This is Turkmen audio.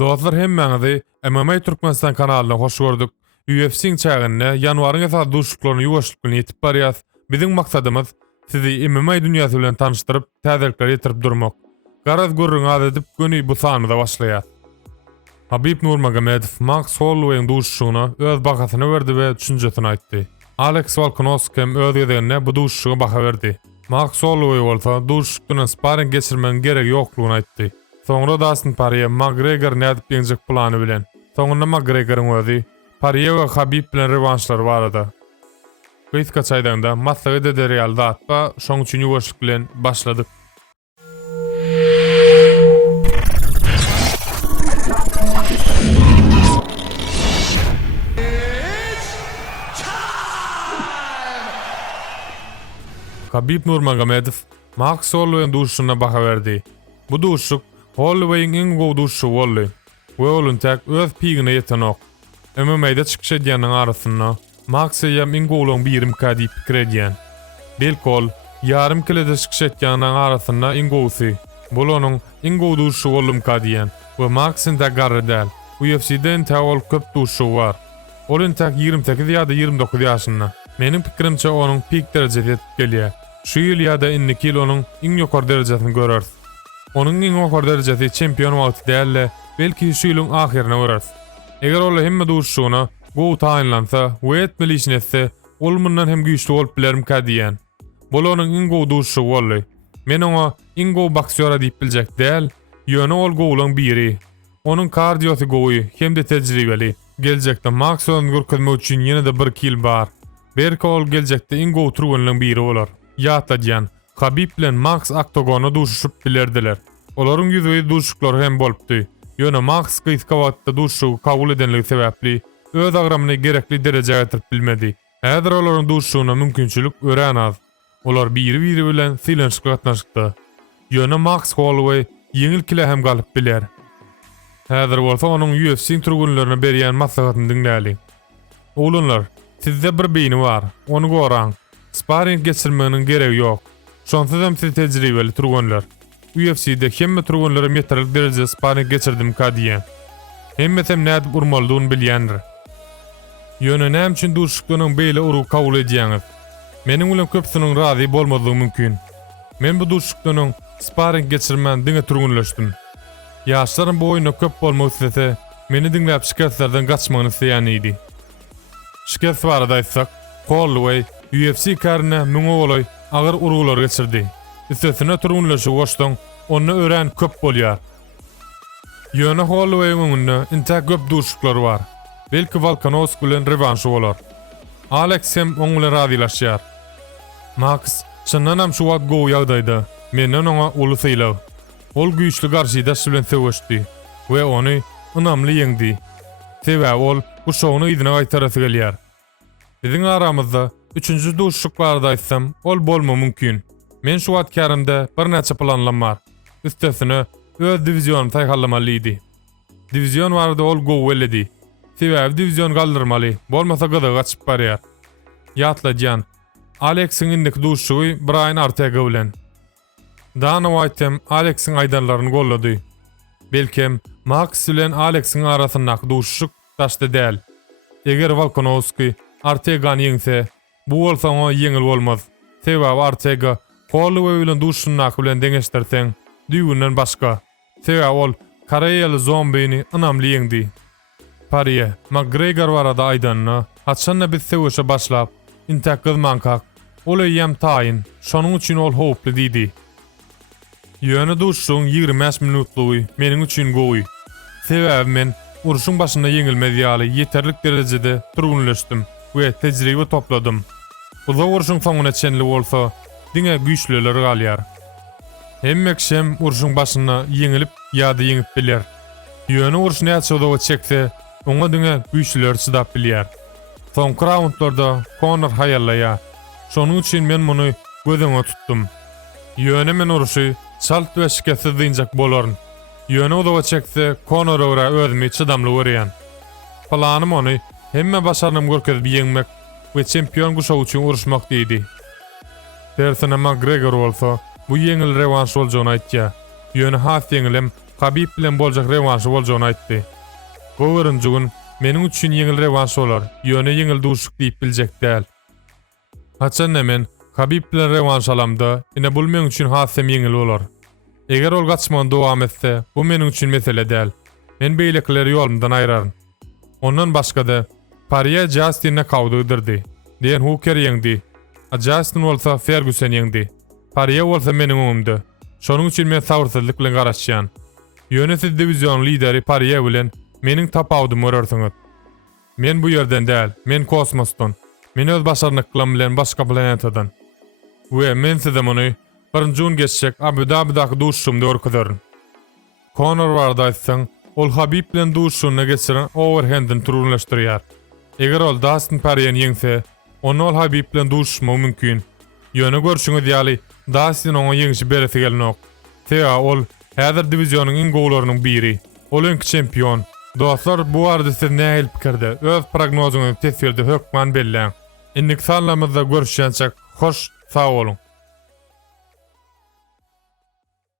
Dostlar hemmeňizi MMA Türkmenistan kanalyna hoş gördük. UFC çağında ýanwaryň esas duşuklaryny ýuwaşlyk ýetip barýar. Biziň maksadymyz sizi MMA dünýäsi bilen tanıştyryp, täzelikler ýetirip durmak. Garaz görüň adedip göni bu sanmyda başlaýar. Habib Nurmagomedov Max Holloway'ın duşuşuna öz bakasyny berdi we düşünjesini aýtdy. Alex Volkanovski hem öz ýerine bu duşuşa baka berdi. Max Holloway bolsa duşuşyna sparring geçirmeň gerek ýoklugyny aýtdy. Soňra Dustin Poirier McGregor nädip ýeňjek plany bilen. Soňra McGregor'ın özi Poirier we Habib bilen revanşlar barada. Beýtka çaýdanda maslagy da real zatpa şoň üçin ýuwaşlyk bilen başladyk. Habib Nurmagomedov Max Holloway'ın duşuşuna baka berdi. Bu duşuk Holloway'ın en gowy duşuşy boldy. We olun tek öz pigine ýetenok. MMA'da çykyş edýäniň arasynda Max ýam en gowlaň bir ýerim kadi pikir edýän. Belkol ýarym kilede çykyş edýäniň arasynda en gowsy. Bolanyň en gowy duşuşy bolum kadýän. We Max'yn da garrydal. UFC'den täwol köp duşuşy bar. Olun tek 28 ýa-da 29 ýaşynda. Menin pikirimçe onun pik derecede gelýär. Şu ýyl ýa-da 2 ýyl onun iň ýokary derejesini görür. Onun iň ýokary derejesi çempion wagty däl, belki şu ýylyň ahyrına görür. Eger ol hemme duşuşyna gowy taýinlansa, we etmeli etse, ol mundan hem güýçli bolup bilerim kadýän. Bol onuň iň gowy duşuşy boldy. Men oňa iň gowy boksýora diýip biljek däl, ýöne ol gowlaň biri. Onuň kardiosy gowy, hem de tejribeli. Geljekde Max onu görkezmek üçin ýene-de 1 ýyl bar. Belki ol geljekde iň gowy turgunlaryň biri bolar. Ýatladýan, Habib bilen Max oktogona duşuşyp bilerdiler. Olaryň ýüzüňi duşuklary hem bolupdy. Ýöne Max gyska wagtda duşuşy kabul edenligi sebäpli öz agramyny gerekli derejege getirip bilmedi. Häzir olaryň duşuşyna mümkinçilik ören az. Olar biri bilen silençli gatnaşykdy. Ýöne Max Holloway ýeňil kile hem galyp biler. Häzir bolsa onuň UFC turgunlaryna berýän maslahatyny dinläli. Oğlunlar, sizde bir beyni var, onu goraň. Sparring geçirmeniň geregi ýok. Şonsuz hem siz tejribeli turgunlar. UFC'de hemme turgunlara yeterli derejede sparring geçirdim kadýän. Hemmesem nädip urmaldygyny bilýändir. Ýöne näme üçin duşuklaryň beýle uruw kabul edýäňiz? Meniň bilen köpsiniň razy bolmadygy mümkin. Men bu duşuklaryň sparring geçirmän diňe turgunlaşdym. Ýaşlarym bu oýuna köp bolmak istese, meni dinläp şikayetlerden gaçmagyny isleýän idi. Şikayet barada aýtsak, Holloway UFC karına müňe bolay agyr uruglar geçirdi. Istesine turgunlaşy goşdyň, onu ören köp bolýar. Ýöne Holloway'ın öňünde inta köp duşuklary bar. Belki Volkanovski bilen revanşy bolar. Alex hem oň bilen razylaşýar. Max çyndanam şu wagt gowy ýagdaýda menden oňa uly syýlap. Ol güýçli garşydaş bilen söwüşdi we ony ynamly ýeňdi. Sebäbi ol bu şowny ýygyna gaýtarasy gelýär. Biziň aramyzda 3-nji duşuşyk barada aýtsam, ol bolma mümkin. Men şu wagt karymda bir näçe planlam bar. Üstesine öz divizion taýhallamaly idi. Divizion barada ol gowy eledi. Sebäbi divizion galdyrmaly, bolmasa gyda gaçyp barýar. Ýatladýan, Alex'iň indiki duşuşy Brian Ortega bilen. Dana White'em Alex'iň aýdanlaryny gollady. Belkem Max bilen Alex'iň arasyndaky duşuşyk daşdy däl. Eger Volkanovski Ortega'ny ýeňse, bu bolsa oňa ýeňil bolmaz. Sebäbi Ortega Holloway bilen duşuşynaky bilen deňeşdirseň, düýünden başga. Sebäbi ol Koreýaly zombini ynamly ýeňdi. Poirier McGregor barada aýdanyna haçanna biz söwüşe başlap, intak gızmankak, ol ýem taýyn, şonuň üçin ol howply diýdi. Ýöne duşuşyň 25 minutlugy meniň üçin gowy. Sebäbi men uruşun başynda ýeňilmez ýaly ýeterlik derejede turgunlaşdym we tejribe topladym. Bu uruşun soňuna çenli bolsa, diňe güýçliler galýar. Hemme kişem uruşun başynda ýeňilip ýa-da ýeňip biler. Ýöne uruş näçe uzaga çekse, oňa diňe güýçliler çydap bilýär. Soňky raundlarda Conor haýallaýar. Şonuň üçin men muny gözüme tutdum. Ýöne men uruşy salt we şiketsiz diňjek bolaryn. Ýöne uzaga çekse Conor öwre özümi çydamly görýän. Planym ony hemme başarnym görkezip ýeňmek we çempion guşaw üçin uruşmak diýdi. Tersine McGregor bolsa bu ýeňil rewanş boljagyny aýtdy. Ýöne has ýeňilem Habib bilen boljak rewanşy boljagyny aýtdy. Bu birinji gün meniň üçin ýeňil rewanş bolar, ýöne ýeňil duşuk diýip biljek däl. Haçan men Habib bilen rewanş alamda, ine bul meniň üçin hasem ýeňil bolar. Eger ol gaçman dowam etse, bu meniň üçin mesele däl. Men beýlekleri ýolumdan aýraryn. Ondan başga-da Paria Justin'e kawdydyrdy. Diýen Hooker ýeňdi. A Justin bolsa Ferguson ýeňdi. Paria bolsa meniň öňümde. Şonuň üçin men sabyrsyzlyk bilen garaşýan. Ýönetim divizion lideri Paria bilen meniň tapawdymy görersiňiz. Men bu ýerden däl, men kosmosdan. Men öz başarnyklarym bilen başga planetadan. We men size muny birinji gün geçecek Abu Dhabi'daki duşumda görkezerdim. Conor bardaýsaň, ol Habib bilen duşuny geçiren overhand'ini turunlaşdyrýar. Eger ol Dustin Poirier ýeňse, onu ol Habib bilen duşma mümkin. Ýöne görüşüňiz ýaly Dustin oňa ýeňişi beresi gelnok. Tega ol häzir divisionyň iň gowlarynyň biri. Olympik çempion. Dostlar, bu arada siz nähil pikirde? Öz prognozuňyzy tesirde hökman belläň. Indik sanlamyzda görüşýänçek hoş, sag olun.